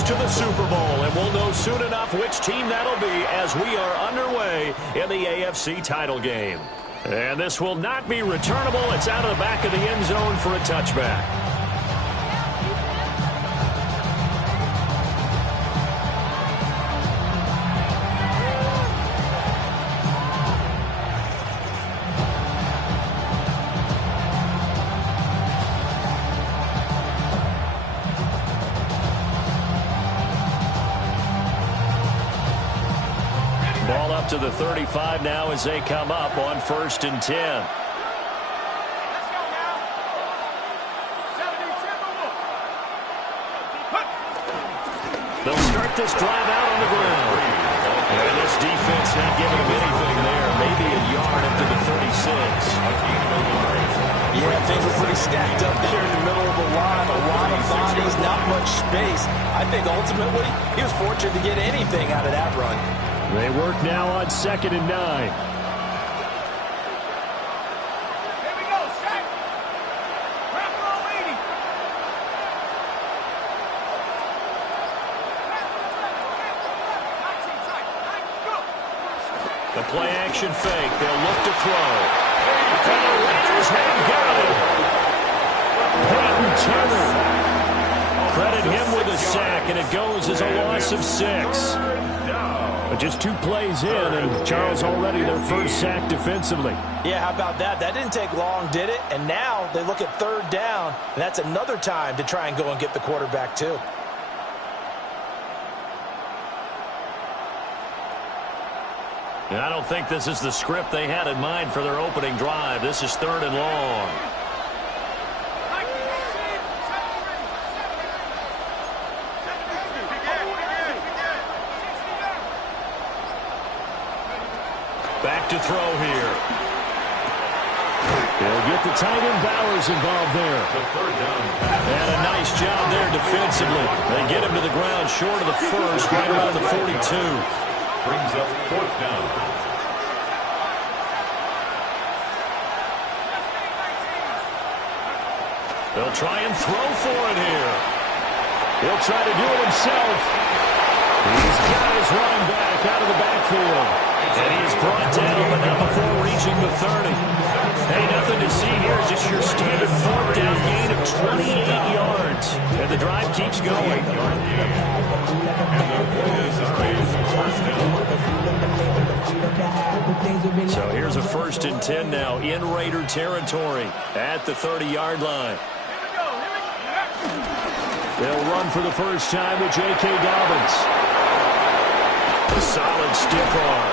advance to the Super Bowl, and we'll know soon enough which team that'll be as we are underway in the AFC title game. And this will not be returnable. It's out of the back of the end zone for a touchback. Ball up to the 35 now as they come up on 1st and 10. They'll start this drive out on the ground. And this defense not giving them anything there. Maybe a yard up to the 36. Yeah, things were pretty stacked up there in the middle of the line. A lot of bodies, not much space. I think ultimately he was fortunate to get anything out of that run. They work now on 2nd and 9. Here we go, Shaq. Wrap roll 80. The play action fake. They'll look to throw. And the Raiders have got it. Peyton Turner. Credit him with a sack, and it goes as a loss of 6. But just 2 plays in, and Charles already their first sack defensively. Yeah, how about that? That didn't take long, did it? And now they look at 3rd down, and that's another time to try and go and get the quarterback too. I don't think this is the script they had in mind for their opening drive. This is 3rd and long. Back to throw here. They'll get the tight end Bowers involved there. And a nice job there defensively. They get him to the ground short of the first, right around the 42. Brings up 4th down. They'll try and throw for it here. He'll try to do it himself. He's got his running back out of the backfield. And he is brought down, but not before reaching the 30. Hey, nothing to see here. Just your standard 4th down gain of 28 yards. And the drive keeps going. So here's a 1st and 10 now in Raider territory at the 30-yard line. They'll run for the first time with J.K. Dobbins. A solid stiff arm.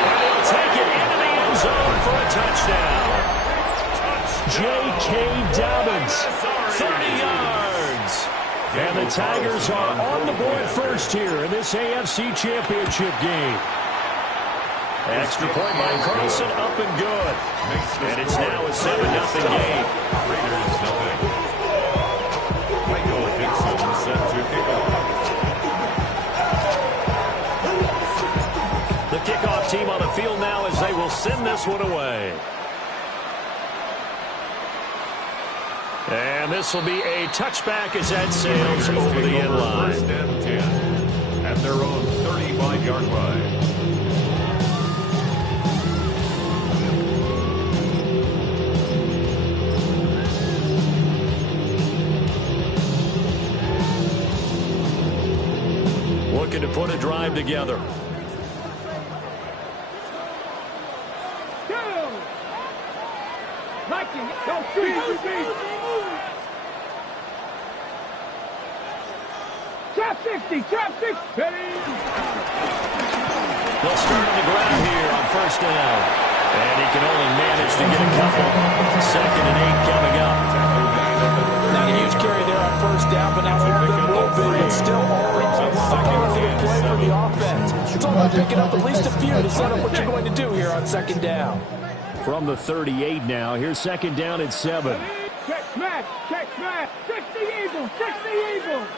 He'll take it into the end zone for a touchdown. J.K. Dobbins, 30 yards. And the Tigers are on the board first here in this AFC Championship game. Extra point by Carlson, up and good. And it's now a 7-0 game. Raiders nothing. Michael Dixon set to kick off. The kickoff team on the field now as they will send this one away. And this will be a touchback as that sails over the end line. 1st and 10 at their own 35-yard line. Looking to put a drive together. Trap 60, trap 60. They'll start on the ground here on 1st down. And he can only manage to get a couple. 2nd and 8 coming up. Not a huge carry there on 1st down, but not all of them will be. It's still all a powerful play for the offense. It's all about picking up at least a few to set up what you're going to do here on 2nd down. From the 38 now, here's 2nd down at 7. Check smash, 60 Eagles, 60 Eagles.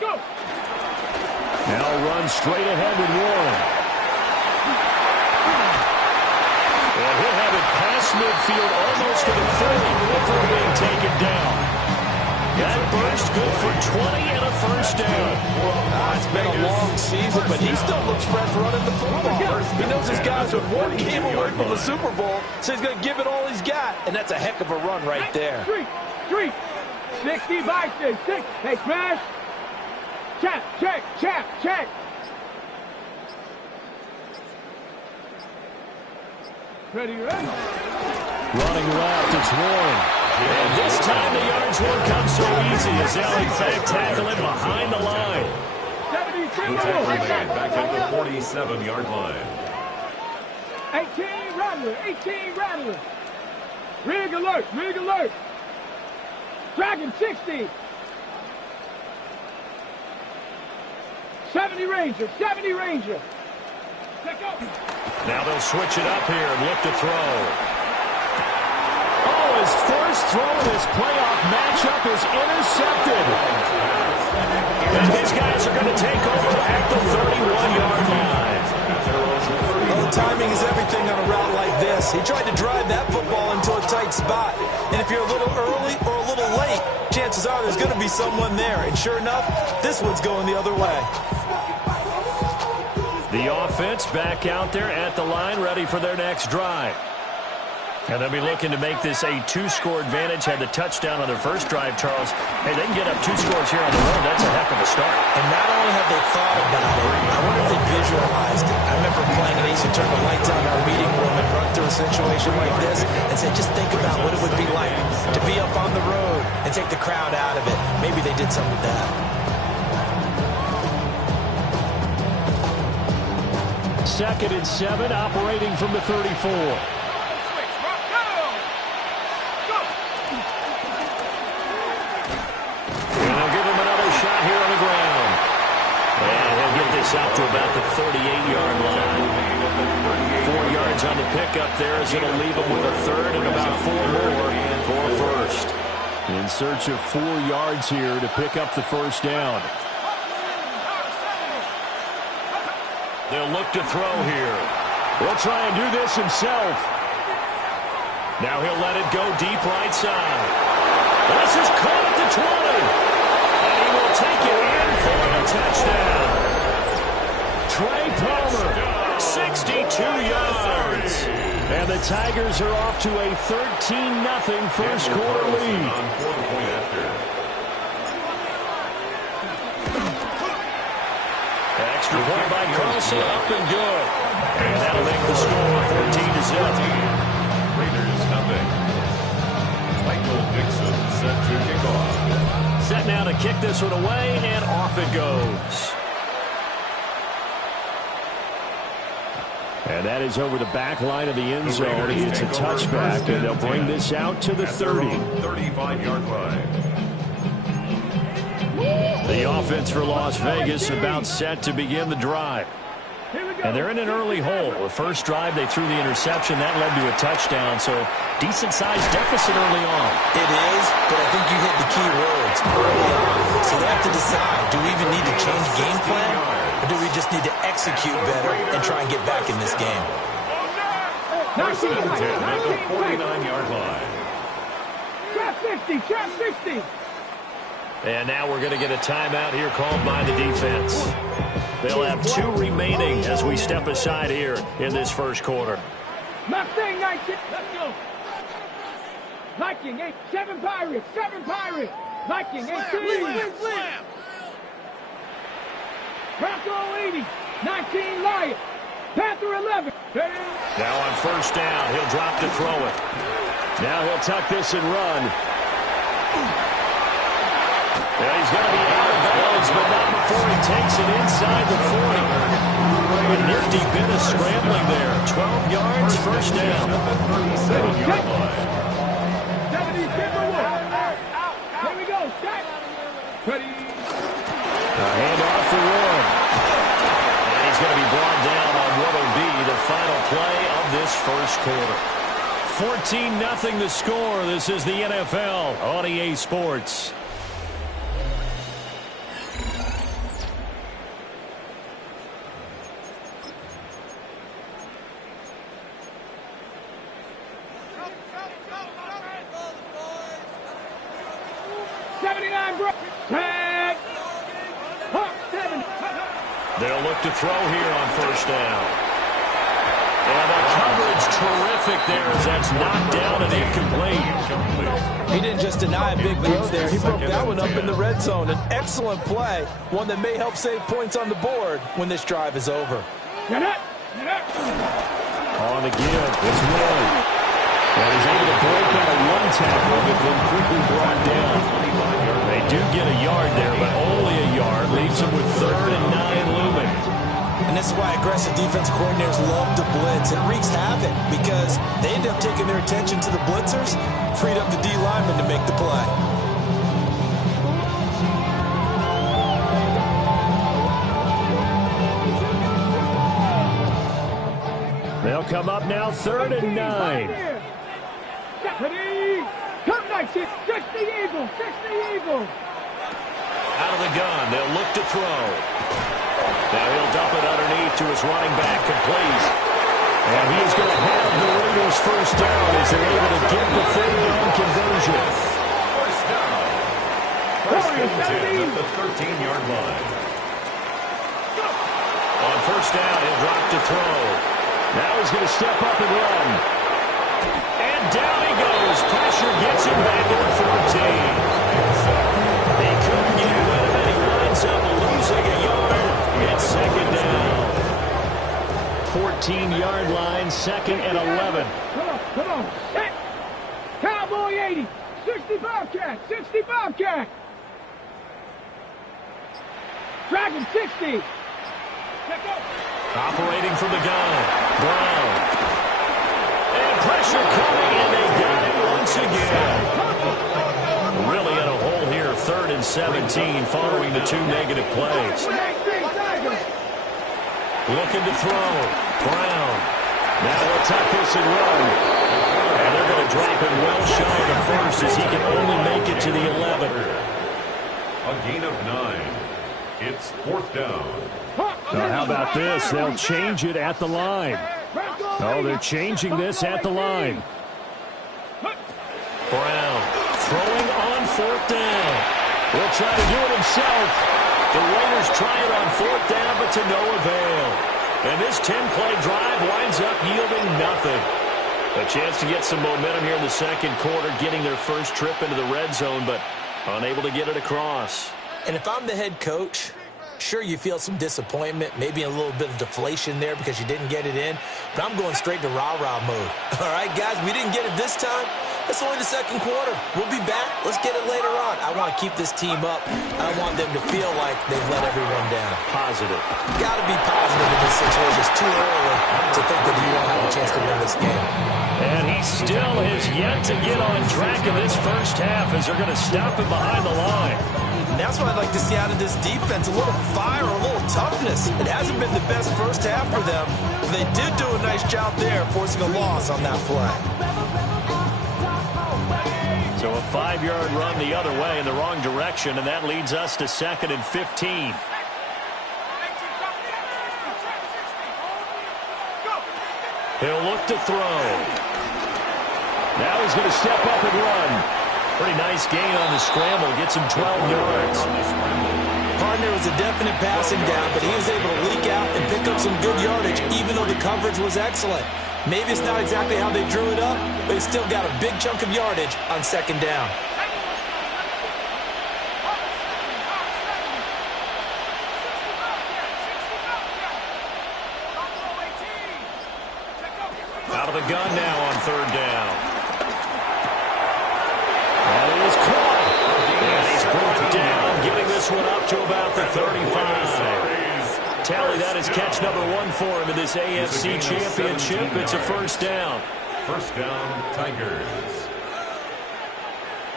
Go. Now run straight ahead with Warren. And he'll have it past midfield almost to the 30 before being taken down. That burst good for 20 and a first down. It's been a long season, but he still looks fresh running the football. He knows his guys are one game away from the Super Bowl, so he's going to give it all he's got, and that's a heck of a run right there. 60 by 6. Hey, smash. Check. Ready to run. Running left, it's Warren. And this time the yards won't come so easy as they'll in fact tackle it behind the line. The tackle made back at the 47-yard line. 18 Rattler. Rig alert. Dragon 60. 70 Ranger. Now they'll switch it up here and look to throw. Oh, his first throw in this playoff matchup is intercepted. And his guys are going to take over at the 31-yard line. Well, timing is everything on a route like this. He tried to drive that football into a tight spot. And if you're a little early or a little late, chances are there's going to be someone there. And sure enough, this one's going the other way. The offense back out there at the line, ready for their next drive. And they'll be looking to make this a two-score advantage. Had the touchdown on their first drive, Charles. Hey, they can get up 2 scores here on the road. That's a heck of a start. And not only have they thought about it, I wonder if they visualized it. I remember playing and they used to turn the lights on in our meeting room and run through a situation like this and say, just think about what it would be like to be up on the road and take the crowd out of it. Maybe they did some of that. Second and 7, operating from the 34. Here on the ground. And he'll get this out to about the 38-yard line. 4 yards on the pickup there as it'll leave him with a third and about 4 more for first. In search of 4 yards here to pick up the first down. They'll look to throw here. He'll try and do this himself. Now he'll let it go deep right side. This is caught at the 20. Will take it in for a touchdown. Trey Palmer, 62 yards. And the Tigers are off to a 13-0 first quarter lead. Extra point by Carlson, up and good. And that'll make the score 14-0. Raiders nothing. Michael Dixon set to kick off. Set now to kick this one away, and off it goes. And that is over the back line of the end zone. It's a touchback, and they'll bring this out to the 30. 35-yard line. The offense for Las Vegas about set to begin the drive. And they're in an early hole. The first drive, they threw the interception. That led to a touchdown, so decent-sized deficit early on. It is, but I think you hit the key words early on. So they have to decide, do we even need to change game plan, or do we just need to execute better and try and get back in this game? First and 10 at the 49-yard line. Trap 60. And now we're going to get a timeout here called by the defense. They'll have 2 remaining as we step aside here in this first quarter. Mustang 19. Let's go. Viking 8. 7 Pirates. Viking 18. Bronco 80. 19 Lion. Panther 11. Now on first down, he'll drop to throw it. Now he'll tuck this and run. Yeah, he's going to be out of bounds, but not before he takes it inside the 40. A nifty bit of scrambling there. 12 yards, first down. 37-yard line. 70, here we go, stack. Ready. Handoff for Warren. And he's going to be brought down on what will be the final play of this first quarter. 14-0 the score. This is the NFL on EA Sports. 79, bro. Tag. Hawk 7. They'll look to throw here on first down. And the coverage terrific there as that's knocked down and incomplete. He didn't just deny a big throw there. He broke that one up in the red zone. An excellent play, one that may help save points on the board when this drive is over. On the give, it's Will. And he's able to break out of one tackle, but then quickly brought down. They do get a yard there, but only a yard. Leaves them with 3rd and 9 looming. And this is why aggressive defensive coordinators love to blitz. It wreaks havoc because they end up taking their attention to the blitzers, freed up the D lineman to make the play. They'll come up now 3rd and 9. Deputy. Come next. 60 Eagle. 60 Eagle. Out of the gun, they'll look to throw. Now he'll dump it underneath to his running back, complete. And he is going to have the Raiders first down as they're able to get the 3rd down conversion. First down. First and 10 at the 13-yard line. On first down, he'll drop to throw. Now he's going to step up and run. And down he goes. Pressure gets him back at the 14. He couldn't get rid of it. He winds up losing a yard. It's 2nd down. 14-yard line, 2nd and 11. Come on. Hit. Cowboy 80. 60 Bobcat. 60 Bobcat. Dragon 60. Let go. Operating from the gun. Brown. And pressure coming, and they got it once again. Really in a hole here, 3rd and 17 following the 2 negative plays. Looking to throw. Brown. Now he'll tuck this and run. And they're going to drop him well shy of the first as he can only make it to the 11. A gain of 9. It's 4th down. Now how about this? They'll change it at the line. Oh, they're changing this at the line. Brown throwing on 4th down. He'll try to do it himself. The Raiders try it on 4th down, but to no avail. And this 10-play drive winds up yielding nothing. A chance to get some momentum here in the 2nd quarter, getting their first trip into the red zone, but unable to get it across. And if I'm the head coach, sure, you feel some disappointment, maybe a little bit of deflation there because you didn't get it in, but I'm going straight to rah-rah mode. All right, guys, we didn't get it this time. It's only the 2nd quarter. We'll be back. Let's get it later on. I want to keep this team up. I don't want them to feel like they've let everyone down. Positive. Got to be positive in this situation. It's too early to think that you won't have a chance to win this game. And he still has yet to get on track in this first half as they're going to stop him behind the line. And that's what I'd like to see out of this defense, a little fire, a little toughness. It hasn't been the best first half for them, but they did do a nice job there forcing a loss on that play. So a 5-yard run the other way in the wrong direction, and that leads us to 2nd and 15. He'll look to throw. Now he's going to step up and run. Pretty nice gain on the scramble. Gets him 12 yards. Partner was a definite passing down, but he was able to leak out and pick up some good yardage, even though the coverage was excellent. Maybe it's not exactly how they drew it up, but he still got a big chunk of yardage on 2nd down. Out of the gun now on 3rd down. That is caught. And he's brought down, getting this one up to about the 35. Tally, that is catch number 1 for him in this AFC Championship. It's a first down. First down, Tigers.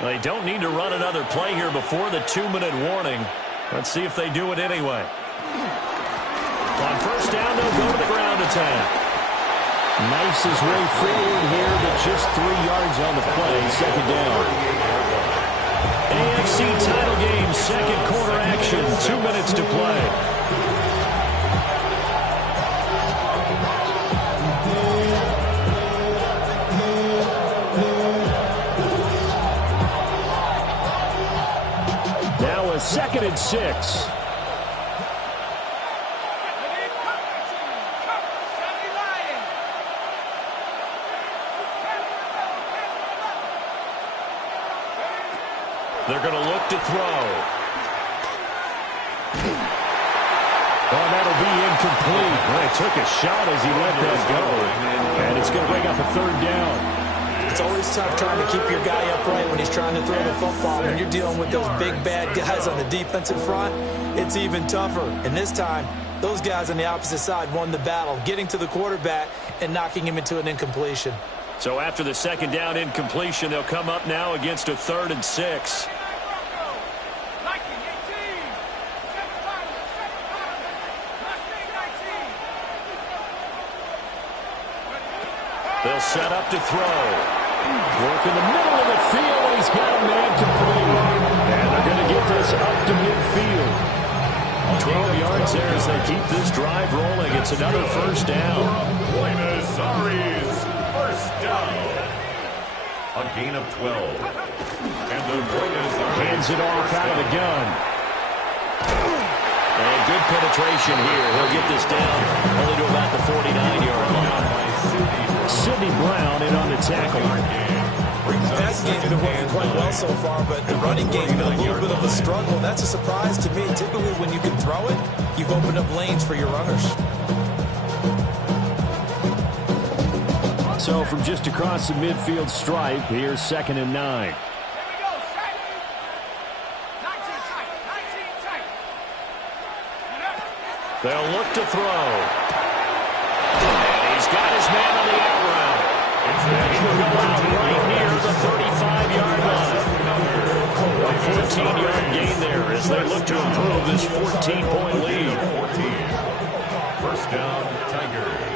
They don't need to run another play here before the 2-minute warning. Let's see if they do it anyway. On first down, they'll go to the ground attack. Knifes his way forward here, but just 3 yards on the play. 2nd down. AFC title game, 2nd quarter action. 2 minutes to play. a 2nd and 6. They're going to look to throw. Oh, that'll be incomplete. Well, he took a shot as he let that go. And it's going to bring up a 3rd down. It's always tough trying to keep your guy upright when he's trying to throw the football. When you're dealing with those big, bad guys on the defensive front, it's even tougher. And this time, those guys on the opposite side won the battle, getting to the quarterback and knocking him into an incompletion. So after the 2nd down incompletion, they'll come up now against a 3rd and 6. They'll set up to throw. Work in the middle of the field, and he's got a man complete. And they're going to get this up to midfield. 12 yards there as they keep this drive rolling. It's another 1st down. Buenos Aires, 1st down. A gain of 12. And the Buenos Aires hands it off out of the gun. And good penetration here. He'll get this down only to about the 49-yard line. Sidney Brown in on the tackle. The passing game's been working quite well so far, but the running game's been a little bit of a struggle. That's a surprise to me. Typically, when you can throw it, you've opened up lanes for your runners. So from just across the midfield stripe, here's 2nd and 9. They'll look to throw. And he's got his man on the out route. And he will go out right near the 35-yard line. A 14-yard gain there as they look to improve this 14-point lead. 1st down, Tigers.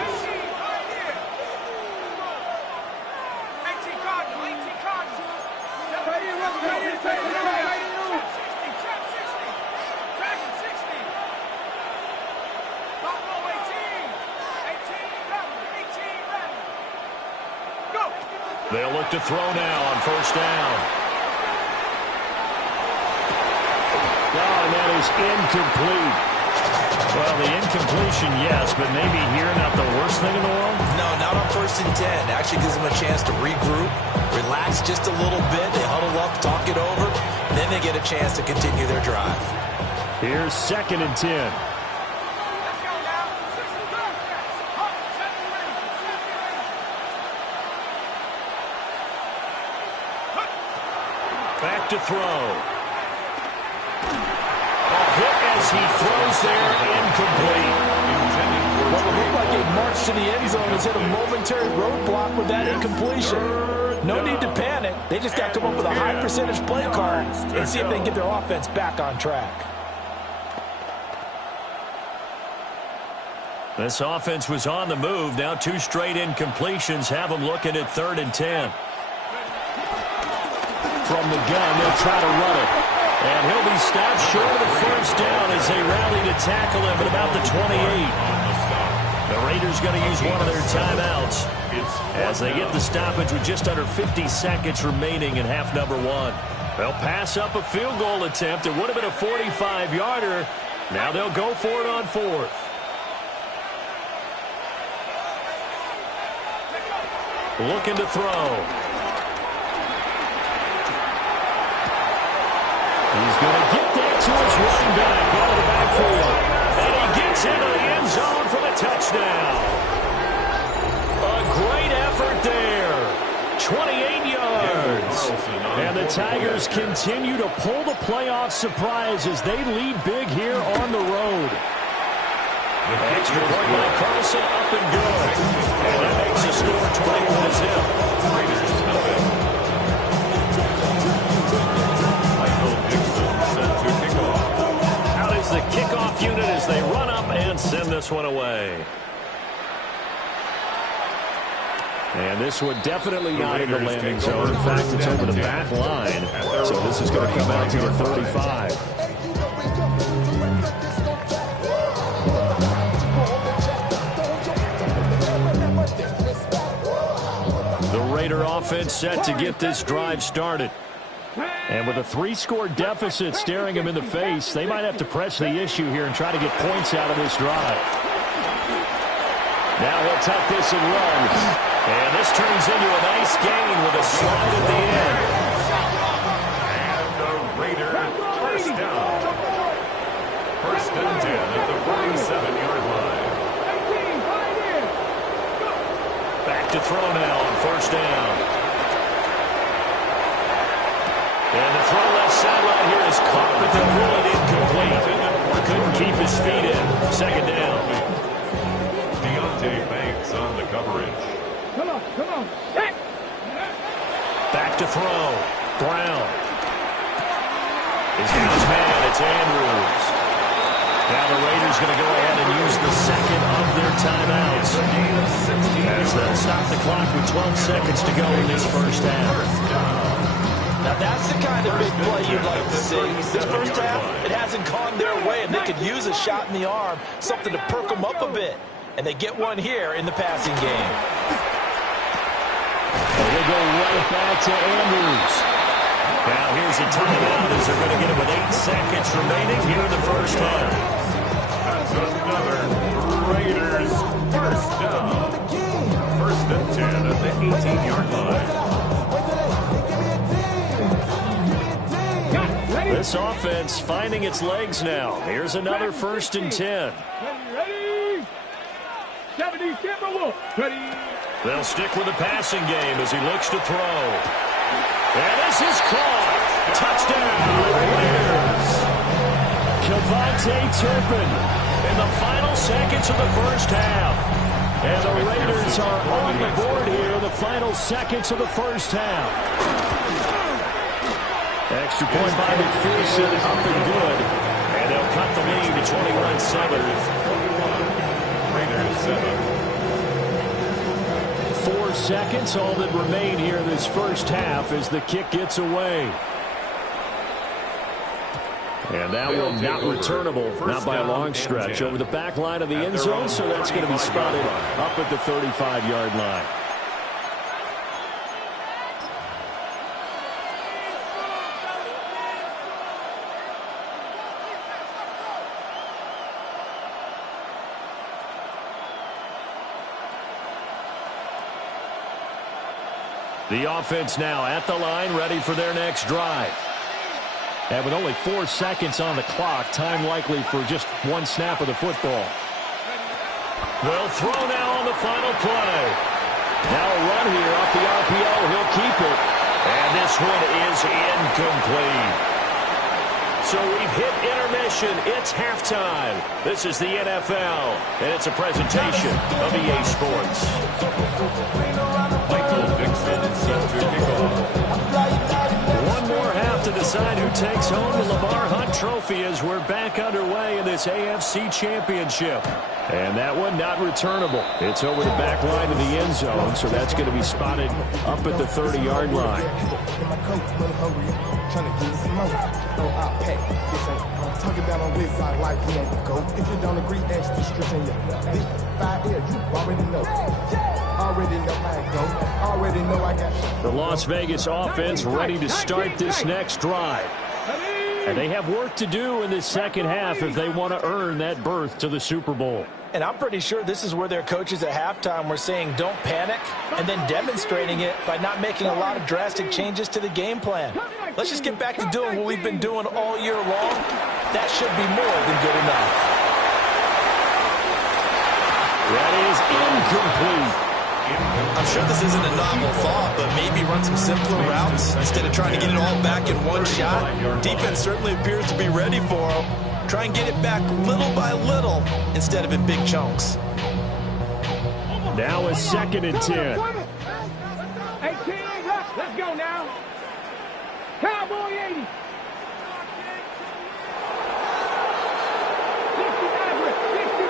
They'll look to throw now on 1st down. Oh, and that is incomplete. Well, the incompletion, yes, but maybe here not the worst thing in the world? No, not on 1st and 10. Actually gives them a chance to regroup, relax just a little bit. They huddle up, talk it over, then they get a chance to continue their drive. Here's 2nd and 10. Back to throw. A hit as he throws there, incomplete. Well, it looked like a march to the end zone has hit a momentary roadblock with that incompletion. No need to panic. They just got to come up with a high percentage play card and see if they can get their offense back on track. This offense was on the move. Now 2 straight incompletions have them looking at 3rd and 10. From the gun, they'll try to run it. And he'll be stopped short of the 1st down as they rally to tackle him at about the 28. The Raiders going to use one of their timeouts as they get the stoppage with just under 50 seconds remaining in half number 1. They'll pass up a field goal attempt. It would have been a 45-yarder. Now they'll go for it on 4th. Looking to throw. He's going to get that to his running back out of the backfield. And he gets into the end zone for the touchdown. A great effort there. 28 yards. And the Tigers continue to pull the playoff surprise as they lead big here on the road. Extra point by Carlson, up and good. And that makes the score 21-0. Out is the kickoff unit as they run up and send this one away. And this one definitely not in the landing zone. In fact, it's over the back line. So this is going to come out to the 35. The Raider offense set to get this drive started. And with a 3-score deficit staring him in the face, they might have to press the issue here and try to get points out of this drive. Now he'll tuck this and run. And this turns into a nice gain with a slide at the end. And the Raiders first down. First and 10 at the 47-yard line. Back to throw now on first down. And the throw left sideline here is caught, but the run incomplete. Couldn't keep his feet in. Second down. Deontay Banks on the coverage. Come on. Back to throw. Brown. He's got his man. It's Andrews. Now the Raiders going to go ahead and use the second of their timeouts. As they'll stop the clock with 12 seconds to go in this first half. Now that's the kind of big play you'd like to see. This first half, it hasn't gone their way, and they could use a shot in the arm, something to perk them up a bit. And they get one here in the passing game. He'll go right back to Andrews. Now here's a timeout as they're going to get it with 8 seconds remaining here in the first half. That's another Raiders first down. First and 10 at the 18-yard line. This offense finding its legs now. Here's another first and 10. Ready? 70 Timberwolves. Ready? They'll stick with the passing game as he looks to throw. And this is caught. Touchdown, Raiders. Kevontae Turpin in the final seconds of the first half. And the Raiders are on the board here in the final seconds of the first half. Extra point by McPherson, up and good. And they'll cut the lead to 21-7. Raiders 7. 4 seconds, all that remain here in this first half as the kick gets away. And that one not returnable, not by a long stretch, over the back line of the end zone, so that's going to be spotted up at the 35-yard line. The offense now at the line, ready for their next drive. And with only 4 seconds on the clock, time likely for just one snap of the football. They'll throw now on the final play. Now a run here off the RPO. He'll keep it. And this one is incomplete. So we've hit intermission. It's halftime. This is the NFL, and it's a presentation of EA Sports. Michael Dixon set to kick off. One more half to decide who takes home the Lamar Hunt Trophy as we're back underway in this AFC Championship. And that one not returnable. It's over the back line of the end zone, so that's going to be spotted up at the 30-yard line. Talking down on this side like we ain't go. If you don't agree, ask the streets in your big 5 years. You already know. Already know I go. Already know I got. The Las Vegas offense ready to start this next drive. And they have work to do in this second half if they want to earn that berth to the Super Bowl. And I'm pretty sure this is where their coaches at halftime were saying don't panic, and then demonstrating it by not making a lot of drastic changes to the game plan. Let's just get back to doing what we've been doing all year long. That should be more than good enough. That is incomplete. I'm sure this isn't a novel thought, but maybe run some simpler routes instead of trying to get it all back in one shot. Defense certainly appears to be ready for him. Try and get it back little by little instead of in big chunks. Now a 2nd and 10. 18, let's go now. Cowboy 80. 60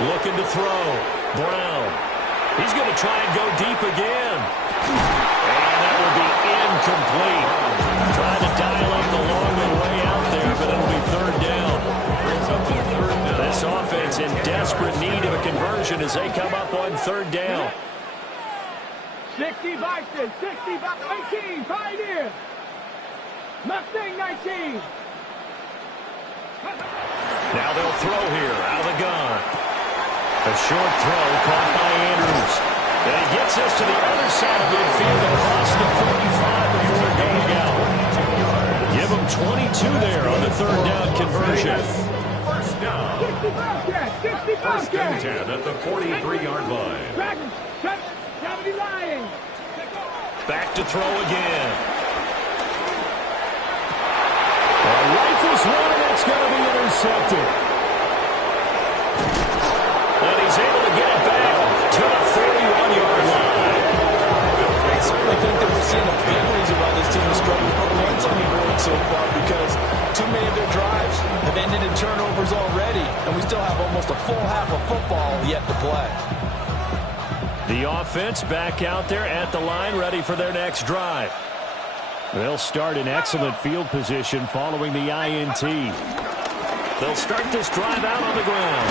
Looking to throw. Brown. He's going to try and go deep again. And that will be incomplete. Trying to dial up the long way out there, but it'll be 3rd down. This offense in desperate need of a conversion as they come up on 3rd down. 60 Bison, 60 by 19, Pioneer. Mustang 19. Now they'll throw here out of the gun. A short throw caught by Andrews. And he gets us to the other side of midfield across the 45 before going out. Give him 22 there on the third down conversion. First down. 60 Bobcats, 60 First and Bobcats. 10 at the 43-yard line. Dragons, Gravity Lions. Back to throw again. Rifles one, and that's going to be intercepted. And he's able to get it back to the 41-yard line. I certainly think that we're seeing a big reason why this team is struggling for points on the board so far, because too many of their drives have ended in turnovers already, and we still have almost a full half of football yet to play. The offense back out there at the line, ready for their next drive. They'll start in excellent field position following the INT. They'll start this drive out on the ground.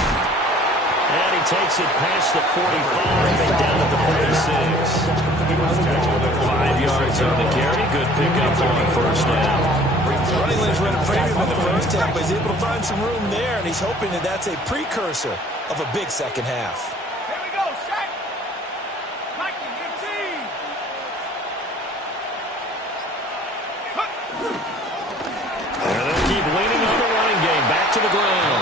And he takes it past the 45 and down at the 46. 5 yards on the carry. Good pickup on first down. Running lanes ran a premium in the first half, but he's able to find some room there, and he's hoping that that's a precursor of a big second half. Here we go, set. Mikey, 15. And they'll keep leaning on the running game. Back to the ground.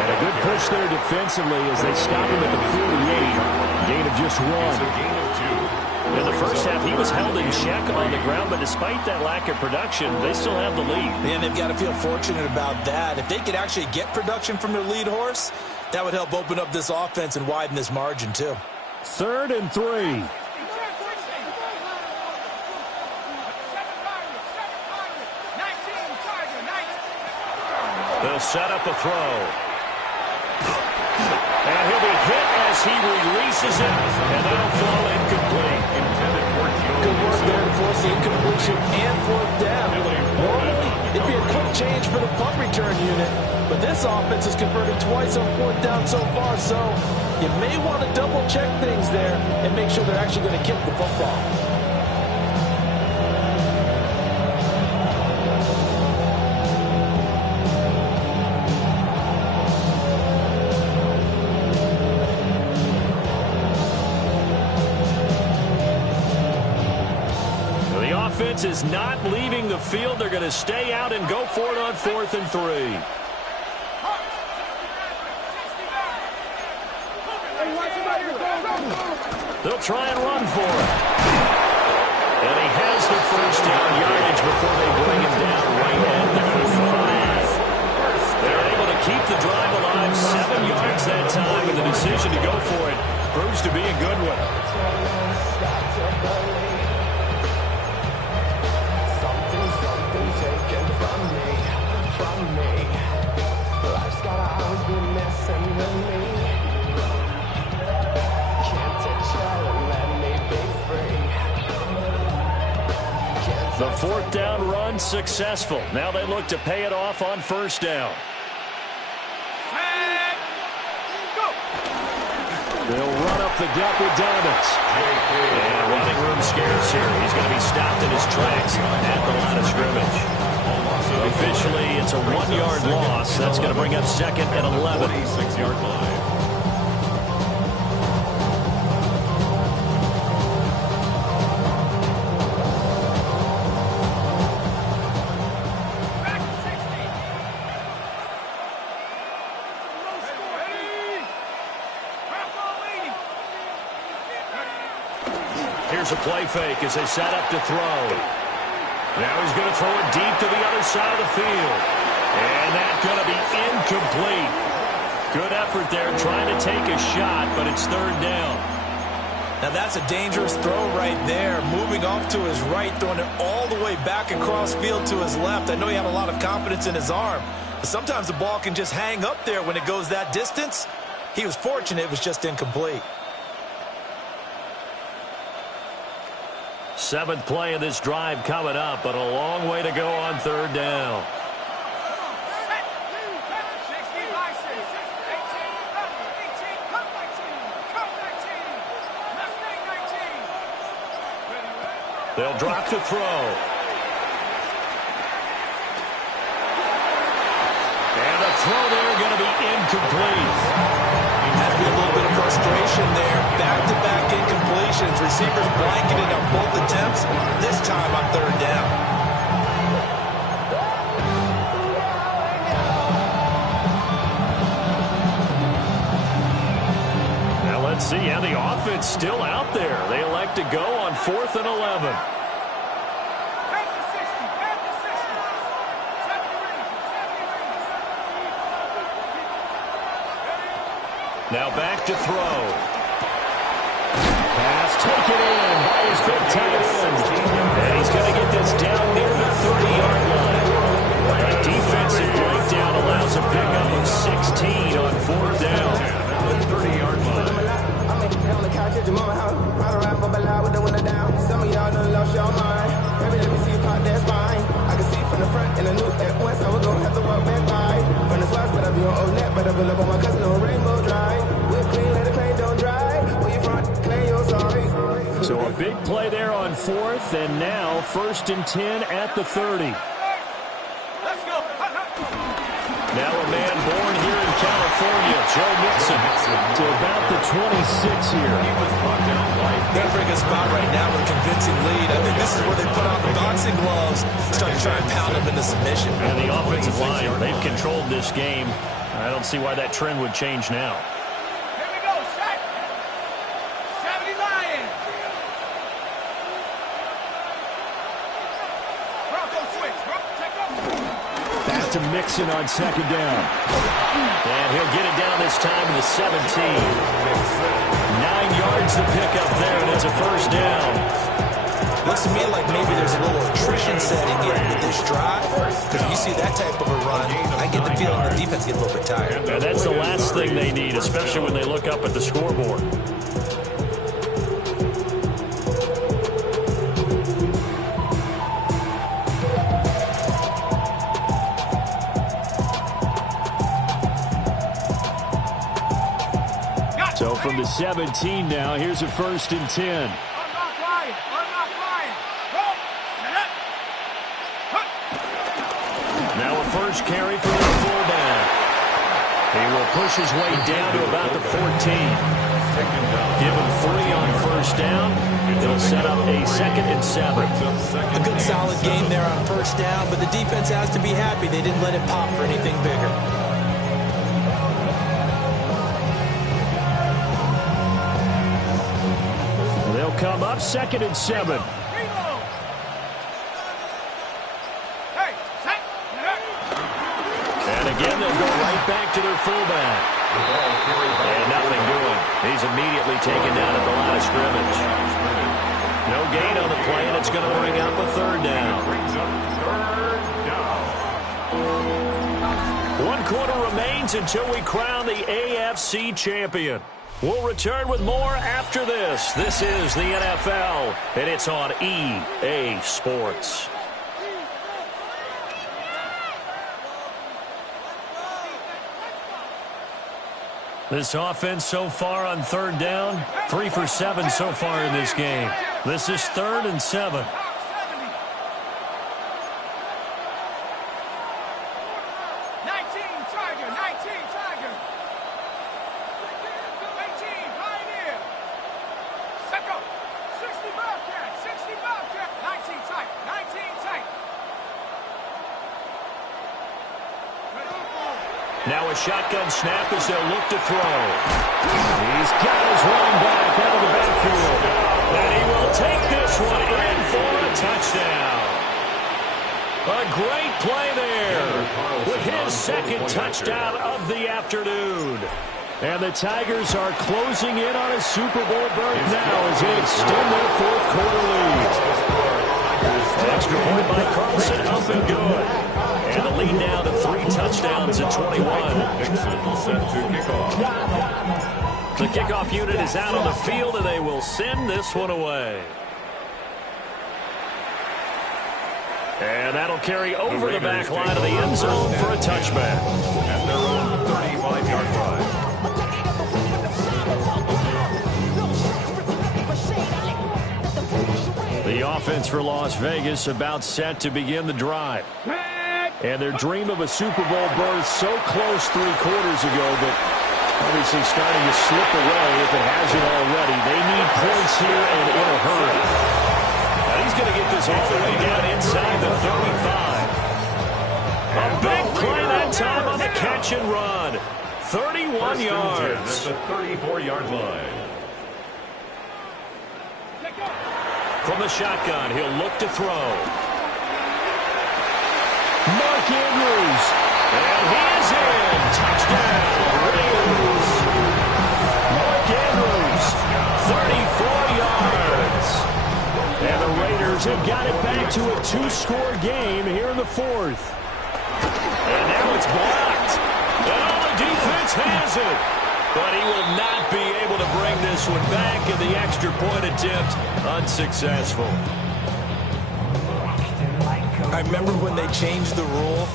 And a good push there defensively as they stop him at the 48. Gain of just one. It's a gain of 2. In the first half, he was held in check on the ground, but despite that lack of production, they still have the lead. And they've got to feel fortunate about that. If they could actually get production from their lead horse, that would help open up this offense and widen this margin, too. 3rd and 3. They'll set up a throw. And he'll be hit as he releases it, and that'll fall incomplete. Intended for Good work there to force the incompletion and 4th down. Normally, it'd be a quick change for the punt return unit, but this offense has converted twice on 4th down so far, so you may want to double-check things there and make sure they're actually going to kick the football. Offense is not leaving the field. They're going to stay out and go for it on 4th and 3. They'll try and run for it. And he has the first down yardage before they bring him down right at the 45. They're able to keep the drive alive 7 yards that time, and the decision to go for it proves to be a good one. The 4th down run successful. Now they look to pay it off on 1st down. They'll run up the gut with Dobbins. And running room scarce here. He's going to be stopped in his tracks at the line of scrimmage. Officially, it's a 1-yard loss. That's going to bring up 2nd and 11. 46-yard line. Here's a play fake as they set up to throw. Now he's going to throw it deep to the other side of the field. And that's going to be incomplete. Good effort there trying to take a shot, but it's 3rd down. Now that's a dangerous throw right there. Moving off to his right, throwing it all the way back across field to his left. I know he had a lot of confidence in his arm, but sometimes the ball can just hang up there when it goes that distance. He was fortunate it was just incomplete. 7th play of this drive coming up, but a long way to go on 3rd down. They'll drop to throw. And the throw there going to be incomplete. Has been a little bit of frustration there. Back-to-back incompletions. Receivers blanketed on both attempts, this time on third down. Now let's see how the offense still out there. They elect to go on 4th and 11. Now back to throw. Pass taken in by his big tight end. And he's going to get this down near the 30-yard line. A defensive breakdown allows a pickup of 16 on 4th down. The 30-yard line. On the couch at your mama house, ride around for loud with the window down. Some of y'all done lost your mind. Baby, let me see you pop, that's fine. I can see from the front and I knew at once I was gonna have to walk back by. From the spots, but I be on old net, but I pull up on my cousin on Rainbow Drive. We're clean, let the paint don't dry. Where you from? Claim you're sorry. So a big play there on 4th, and now 1st and 10 at the 30. Now a man born here in California, Joe Mixon, to about the 26 here. They're in a good spot right now with a convincing lead. I think this is where they put on the boxing gloves, start to try and pound them into submission. And the offensive line, they've controlled this game. I don't see why that trend would change now. Here we go, set. 70 Lions. Bronco switch. Take off. Back to Mixon on 2nd down. And he'll get it down this time to the 17. 9 yards to pick up there, and it's a 1st down. Looks to me like maybe there's a little attrition setting in with this drive. Because if you see that type of a run, I get the feeling the defense gets a little bit tired. And that's the last thing they need, especially when they look up at the scoreboard. So from the 17 now, here's a 1st and 10. Unlock Lion. Unlock Lion. Roll. Set up. Now a first carry for the fullback. He will push his way down to about the 14. Give him 3 on 1st down. They'll set up a 2nd and 7. A good solid game there on 1st down, but the defense has to be happy they didn't let it pop for anything bigger. They'll come up 2nd and 7. Reload. Hey, set. And again, they'll go right back to their fullback. And nothing doing. He's immediately taken down at the line of scrimmage. No gain on the play, and it's going to bring up a 3rd down. 1 quarter remains until we crown the AFC champion. We'll return with more after this. This is the NFL, and it's on EA Sports. This offense so far on 3rd down, 3 for 7 so far in this game. This is 3rd and 7. 19 tight. 19 tight. Now a shotgun snap as they'll look to throw. He's got his running back out of the backfield. And he will take this one in for a touchdown. A great play there with his second touchdown of the afternoon. And the Tigers are closing in on a Super Bowl berth now as they extend their fourth quarter lead. Extra point by Carlson, up and good. And the lead now to 3 touchdowns at 21. The kickoff unit is out on the field, and they will send this one away. And that'll carry over the back line of the end zone for a touchback. At their own 35-yard line. The offense for Las Vegas, about set to begin the drive. And their dream of a Super Bowl berth so close 3 quarters ago, but obviously starting to slip away if it hasn't already. They need points here and in a hurry. Now he's going to get this all the way down inside the 35. A big play that time on the catch and run. 31 yards. At the 34-yard line. From the shotgun, he'll look to throw. Mark Andrews. And he is in. Touchdown, Raiders. Mark Andrews, 34 yards. And the Raiders have got it back to a 2-score game here in the 4th. And now it's blocked. And all the defense has it. But he will not be able to bring this one back, and the extra point attempt unsuccessful. I remember when they changed the rule,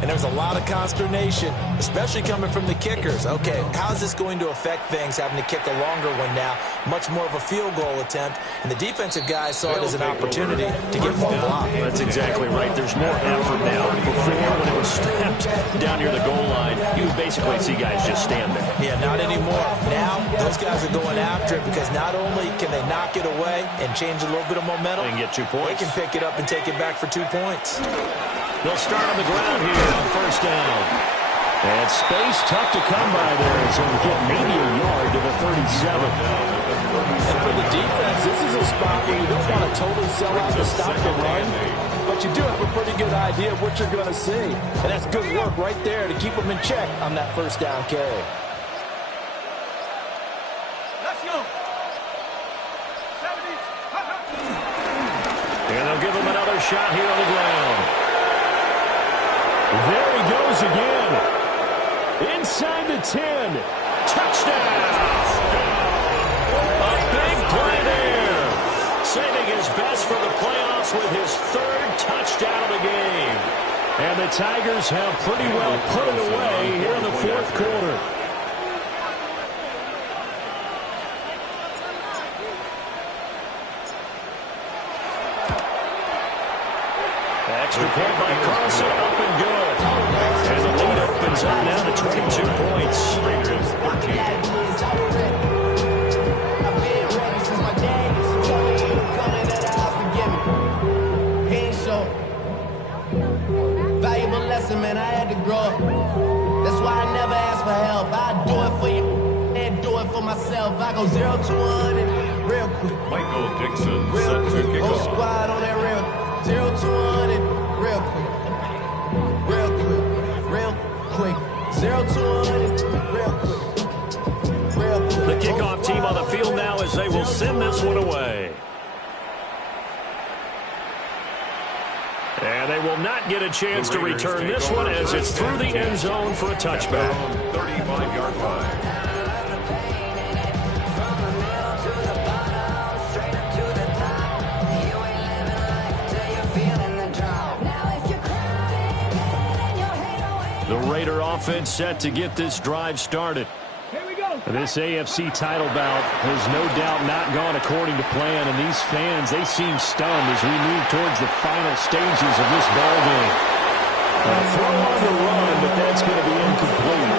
and there was a lot of consternation, especially coming from the kickers. Okay, how is this going to affect things, having to kick a longer one now? Much more of a field goal attempt, and the defensive guys saw it as an opportunity to get one block. That's exactly right. There's more effort now. Before, when it was stepped down near the goal line, you would basically see guys just stand there. Yeah, not anymore. Now, those guys are going after it because not only can they knock it away and change a little bit of momentum, and get 2 points. They can pick it up and take it back for 2 points. They'll start on the ground here on 1st down. And space tough to come by there as he'll get maybe a yard to the 37. And for the defense, this is a spot where you don't want to totally sell out to stop the run, but you do have a pretty good idea of what you're going to see. And that's good work right there to keep them in check on that 1st down carry. Let's go. And they'll give him another shot here on the ground. There he goes again. Inside the 10. Touchdown. A big play there. Saving his best for the playoffs with his 3rd touchdown of the game. And the Tigers have pretty well put it away here in the 4th quarter. Extra point by Carlson, up and good. And the lead opens up now to 22 points. Raiders 14. Valuable lesson, man, I had to grow up. That's why I never ask for help. I do it for you and do it for myself. I go 0 to 100 real quick. Michael Dixon Real set quick. to kick Whole off. squad on that real 0 to 100 real quick. Real quick. Real quick. 0 to 100 real quick. Real quick. The kickoff team on the field now as they will send this one away. And they will not get a chance to return this one as it's through the end zone for a touchback. 35-yard line. The Raider offense set to get this drive started. Here we go. This AFC title bout has no doubt not gone according to plan, and these fans, they seem stunned as we move towards the final stages of this ball game. Throw on the run, but that's going to be incomplete.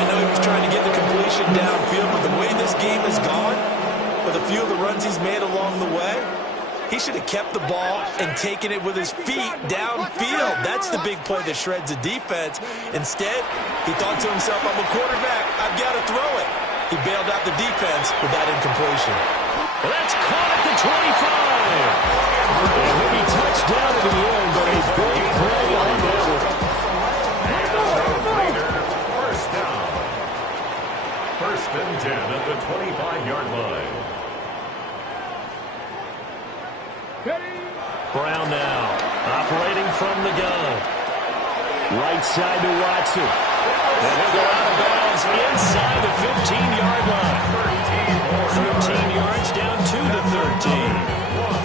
I know he was trying to get the completion downfield, but the way this game has gone, with a few of the runs he's made along the way, he should have kept the ball and taken it with his feet downfield. That's the big play that shreds the defense. Instead, he thought to himself, I'm a quarterback, I've got to throw it. He bailed out the defense with that incompletion. That's caught at the 25. And maybe touchdown at the end, but a big play on that one. Raiders first down. 1st and 10 at the 25-yard line. Brown now, operating from the gun. Right side to Watson. And he'll go out of bounds inside the 15-yard line. 13 yards down to the 13.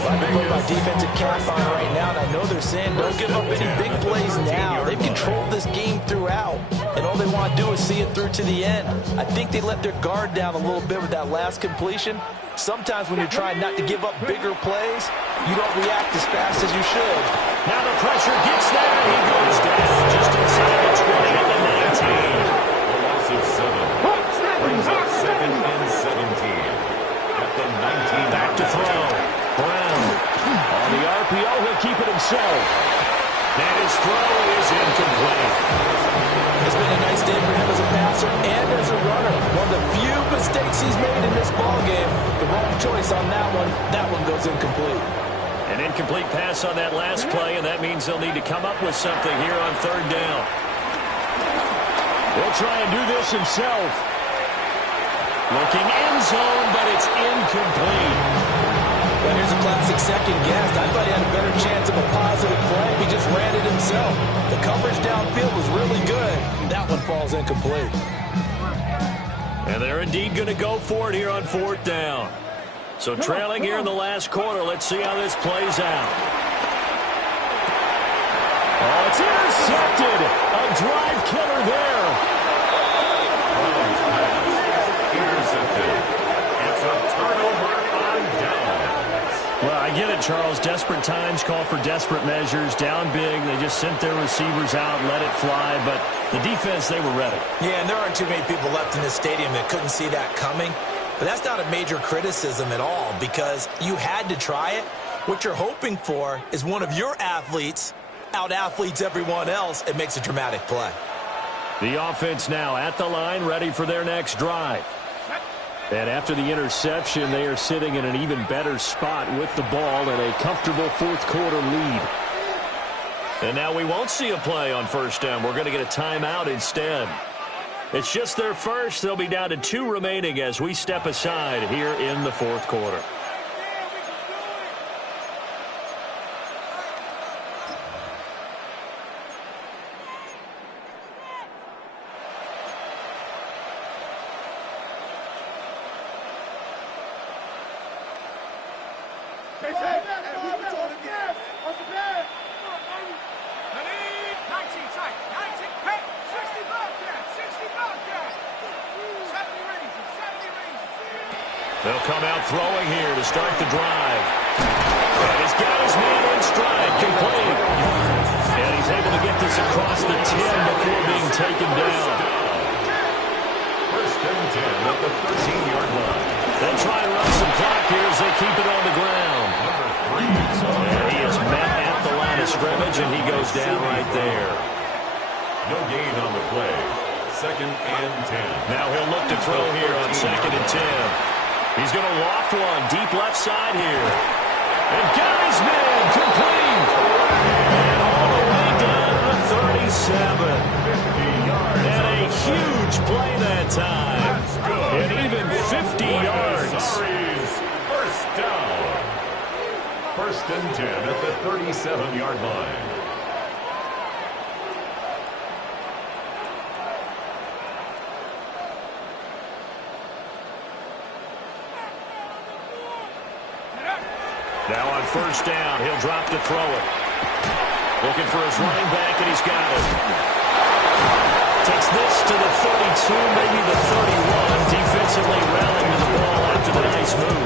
I can put my defensive cap on right now, and I know they're saying don't give up any big plays now. They've controlled this game throughout, and all they want to do is see it through to the end. I think they let their guard down a little bit with that last completion, Sometimes when you're trying not to give up bigger plays, you don't react as fast as you should. Now the pressure gets there. He goes down just inside the 20 at the 19. A loss of 7. Brings up 2nd and 17. At the 19. Back to throw. Brown. On the RPO, he'll keep it himself. And his throw is incomplete. It's been a nice day for him as a passer and as a runner. One of the few mistakes he's made in this ballgame. The wrong choice on that one. That one goes incomplete. An incomplete pass on that last play, and that means they'll need to come up with something here on 3rd down. He'll try and do this himself. Looking end zone, but it's incomplete. Well, here's a classic second guess. I thought he had a better chance of a positive play. He just ran it himself. The coverage downfield was really good. That one falls incomplete. And they're indeed going to go for it here on 4th down. So trailing here in the last quarter. Let's see how this plays out. Oh, it's intercepted. A drive killer there. Intercepted. It's a turnover on downs. Well, I get it, Charles. Desperate times call for desperate measures. Down big, they just sent their receivers out, let it fly. But the defense, they were ready. Yeah, and there aren't too many people left in this stadium that couldn't see that coming. But that's not a major criticism at all because you had to try it. What you're hoping for is one of your athletes out-athletes everyone else. It makes a dramatic play. The offense now at the line, ready for their next drive. And after the interception, they are sitting in an even better spot with the ball and a comfortable 4th quarter lead. And now we won't see a play on 1st down. We're going to get a timeout instead. It's just their first. They'll be down to 2 remaining as we step aside here in the 4th quarter. They'll come out throwing here to start the drive. And he's got his man in stride, complete. And he's able to get this across the 10 before being taken down. 1st and 10 at the 13-yard line. They'll try and run some clock here as they keep it on the ground. And he is met at the line of scrimmage, and he goes down right there. No gain on the play. 2nd and 10. Now he'll look to throw here on 2nd and 10. He's going to loft one deep left side here. And got his man complete. And all the way down to the 37. And a huge play that time. And even 50 yards. 1st down. 1st and 10 at the 37-yard line. Now on 1st down, he'll drop to throw it. Looking for his running back, and he's got it. Takes this to the 32, maybe the 31. Defensively rallying to the ball after the nice move.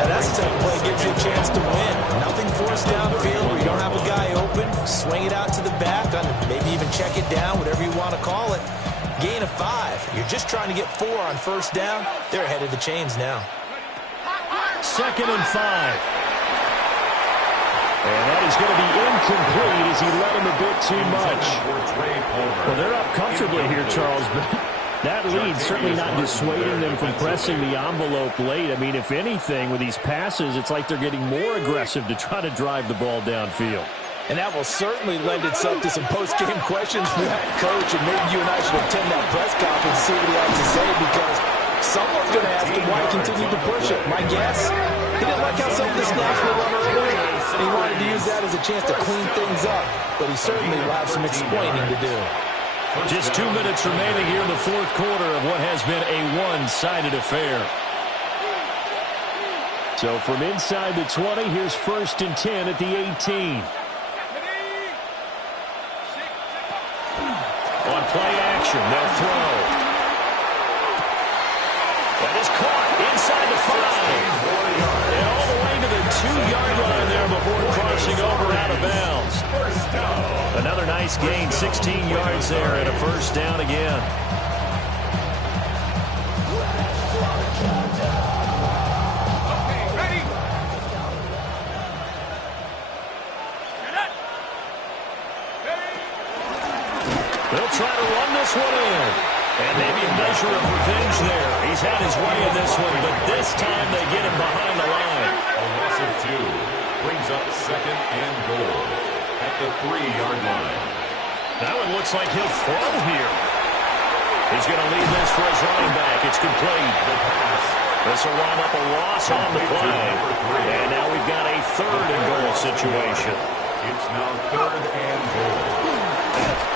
Now that's a tough play. Gives you a chance to win. Nothing forced downfield where you don't have a guy open. Swing it out to the back, maybe even check it down, whatever you want to call it. Gain of 5. You're just trying to get 4 on 1st down. They're ahead of the chains now. 2nd and 5. And that is going to be incomplete as he let him a bit too much. Well, they're up comfortably here, Charles, but that lead certainly not dissuading them from pressing the envelope late. I mean, if anything, with these passes, it's like they're getting more aggressive to try to drive the ball downfield. And that will certainly lend itself to some post-game questions for that coach, and maybe you and I should attend that press conference and see what he has to say, because someone's going to ask him why he continued to push it. My guess, he didn't like how some of the snaps were run early, and he wanted to use that as a chance to clean things up, but he certainly will have some explaining to do. Just 2 minutes remaining here in the 4th quarter of what has been a one-sided affair. So from inside the 20, here's 1st and 10 at the 18. On play action, they'll throw. That is caught inside And all the way to the 2-yard line there before crossing over out of bounds. Another nice gain, 16 yards there, and a first down again. They'll try to run this one in. And maybe a measure of revenge there. He's had his way in this one, but this time they get him behind the line. A loss of 2 brings up 2nd and goal at the 3-yard line. That one looks like he'll throw here. He's going to leave this for his running back. It's complete. The pass. This will wind up a loss on the play. And now we've got a 3rd and goal situation. It's now 3rd and goal.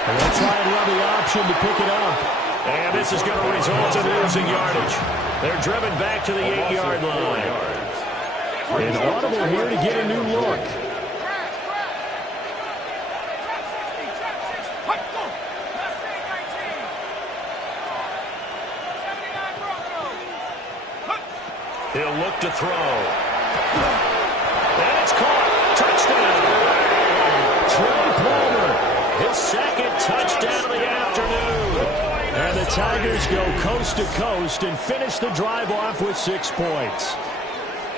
And they'll try and run the option to pick it up. And this is going to result in losing yardage. They're driven back to the 8-yard line. And audible here to get a new look. He'll look to throw. And it's caught. Touchdown. Trey Palmer, his 2nd touchdown of the afternoon. And the Tigers go coast to coast and finish the drive off with 6 points.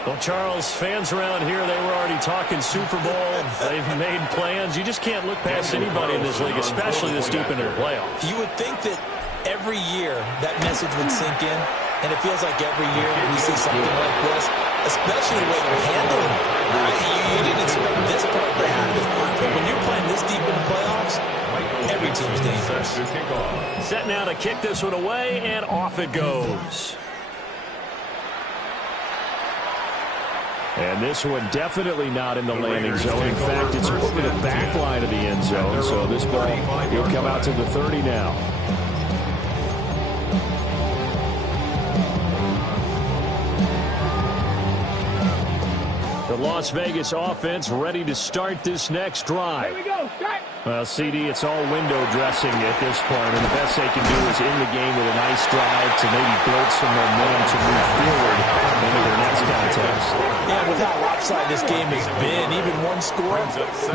Well, Charles, fans around here, they were already talking Super Bowl. They've made plans. You just can't look past anybody in this league, especially this deep into the playoffs. You would think that every year that message would sink in, and it feels like every year we see something like this, especially the way they're handling it. You didn't expect this part to happen. But when you're playing this deep in the playoffs, every team's dangerous. Set now to kick this one away, and off it goes. And this one definitely not in the landing zone. In fact, it's over the back line of the end zone. So this ball will come out to the 30 now. The Las Vegas offense ready to start this next drive. Here we go. Start. Well, CD, it's all window dressing at this point, and the best they can do is end the game with a nice drive to maybe build some momentum to move forward into their next contest. Yeah, with how lopsided this game has been, even one score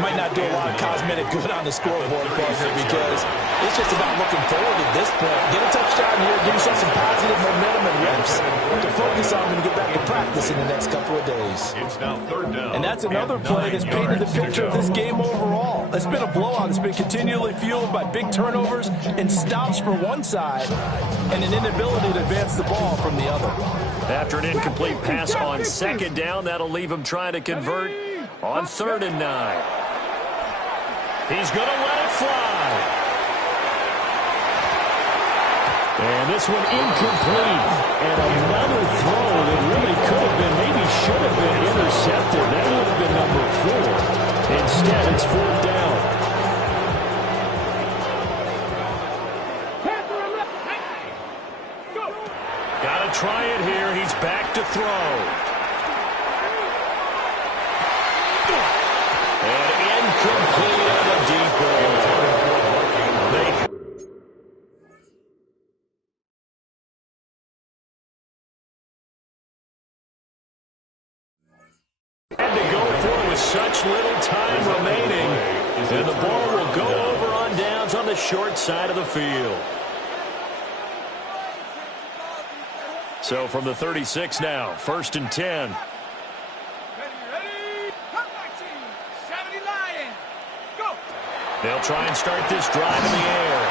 might not do a lot of cosmetic good on the scoreboard, partner, because it's just about looking forward at this point. Get a touchdown here, give yourself some positive momentum and reps to focus on when you get back to practice in the next couple of days. It's now 3rd down. And that's another play that's painted the picture of this game overall. It's been a blowout. It's been continually fueled by big turnovers and stops for one side and an inability to advance the ball from the other. After an incomplete pass on 2nd down, that'll leave him trying to convert on 3rd and 9. He's going to let it fly. And this one incomplete. And another throw that really could have been, maybe should have been intercepted. That would have been number 4. Instead, it's 4th down. Got to try it here. He's back to throw. And incomplete on the deep ball. Had to go for it with such little time remaining. And the ball will go over on downs on the short side of the field. So from the 36 now, 1st and 10. Ready? Come back team. 70 Lions. Go. They'll try and start this drive in the air.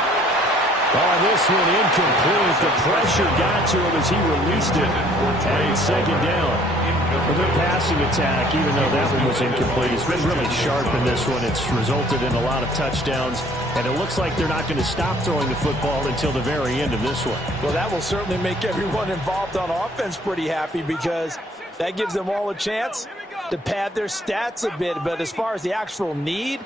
Oh, this one incomplete. The pressure got to him as he released it. And it's 2nd down. Well, their passing attack, even though that one was incomplete, has been really sharp in this one. It's resulted in a lot of touchdowns, and it looks like they're not going to stop throwing the football until the very end of this one. Well, that will certainly make everyone involved on offense pretty happy because that gives them all a chance to pad their stats a bit. But as far as the actual need,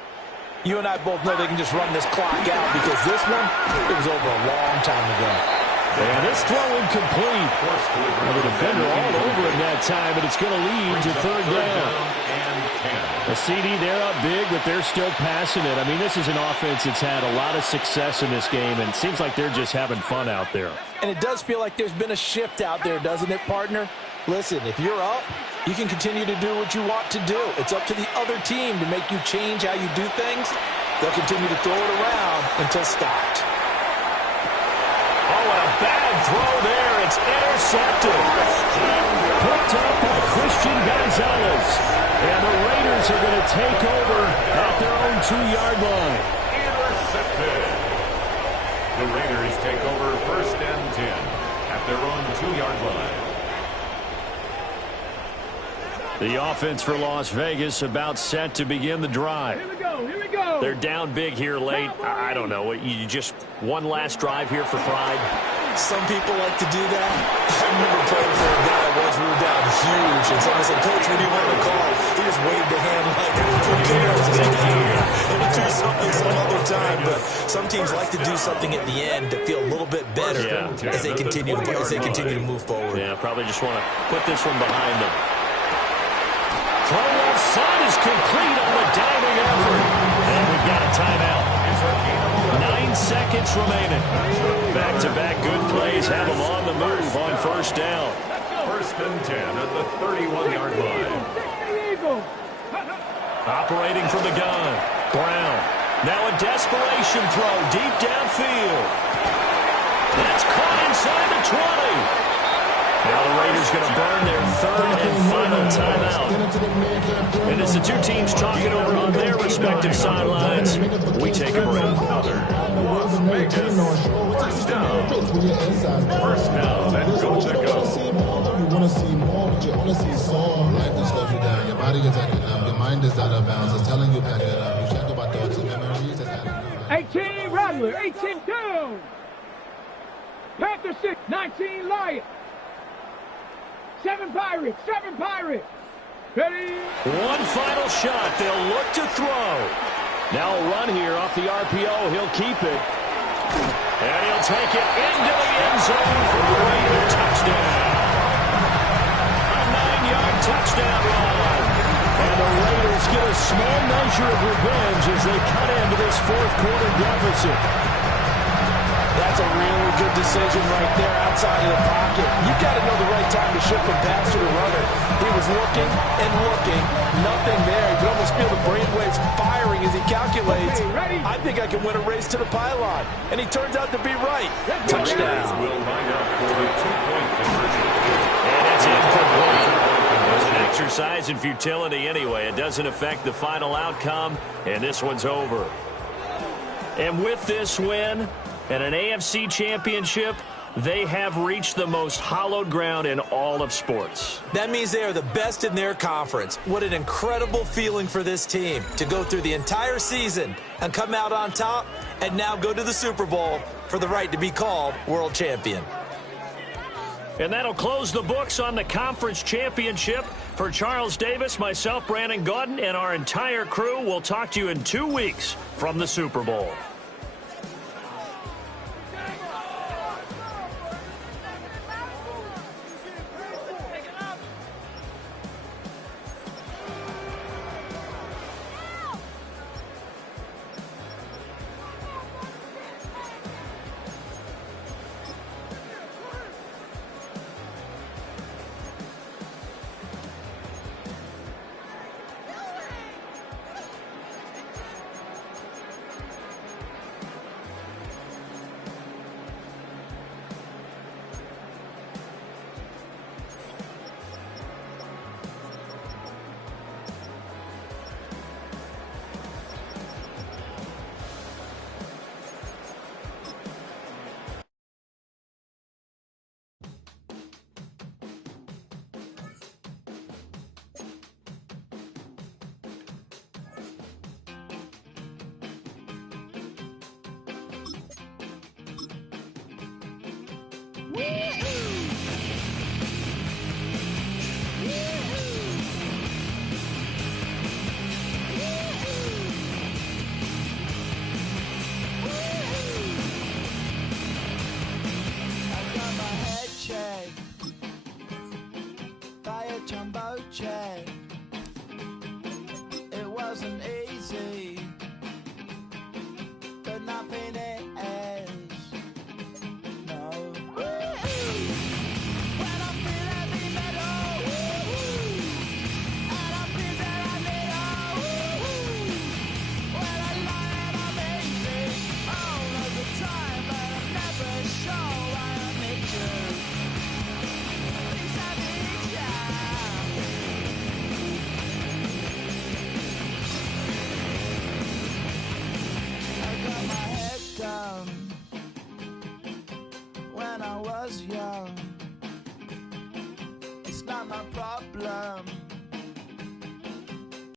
you and I both know they can just run this clock out because this one, it was over a long time ago. And this throw incomplete. Well, the defender all over him that time, but it's going to lead to 3rd down. A CD, they're up big, but they're still passing it. I mean, this is an offense that's had a lot of success in this game, and it seems like they're just having fun out there. And it does feel like there's been a shift out there, doesn't it, partner? Listen, if you're up, you can continue to do what you want to do. It's up to the other team to make you change how you do things. They'll continue to throw it around until stopped. Oh, and a bad throw there. It's intercepted. Picked up by Christian Gonzalez. And the Raiders are going to take over at their own 2-yard line. Intercepted. The Raiders take over 1st and 10 at their own 2-yard line. The offense for Las Vegas about set to begin the drive. Here we go, here we go. They're down big here late. I don't know. You just one last drive here for pride? Some people like to do that. I remember playing for a guy once we were down huge, and someone said, "Coach, what do you want to call?" He just waved a hand like, "Who cares? Maybe do something some other time." But some teams like to do something at the end to feel a little bit better as they continue to move forward. Yeah, probably just want to put this one behind them. Throw left side is complete on the diving effort. And we've got a timeout. 9 seconds remaining. Back-to-back good plays have them on the move on 1st down. 1st and 10 at the 31-yard line. Operating from the gun. Brown. Now a desperation throw deep downfield. That's caught inside the 20. Now the Raiders going to burn their 3rd and final timeout. And as the two teams talking over on their respective sidelines, we take a break. Las Vegas. 1st down. 1st down and go to go. You want to see more, but you only see some. Life just slows you down. Your body is acting up. Your mind is out of bounds. It's telling you pack it up. You check about thoughts and memories. It's adding up. 18 Rattler, 18 down. Panther 6, 19 Lion. 7 Pirates, 7 Pirates. Ready? One final shot. They'll look to throw. Now a run here off the RPO. He'll keep it. And he'll take it into the end zone for a Raider touchdown. A 9-yard touchdown run. And the Raiders get a small measure of revenge as they cut into this 4th quarter deficit. That's a really good decision right there outside of the pocket. You've got to know the right time to shift from passer to runner. He was looking and looking. Nothing there. You can almost feel the brainwaves firing as he calculates. I think I can win a race to the pylon. And he turns out to be right. Touchdown. Will line up for the 2-point conversion. And it's incomplete. It was an exercise in futility anyway. It doesn't affect the final outcome. And this one's over. And with this win and an AFC championship, they have reached the most hallowed ground in all of sports. That means they are the best in their conference. What an incredible feeling for this team to go through the entire season and come out on top and now go to the Super Bowl for the right to be called world champion. And that'll close the books on the conference championship. For Charles Davis, myself, Brandon Gaudin, and our entire crew, we'll talk to you in 2 weeks from the Super Bowl. was young.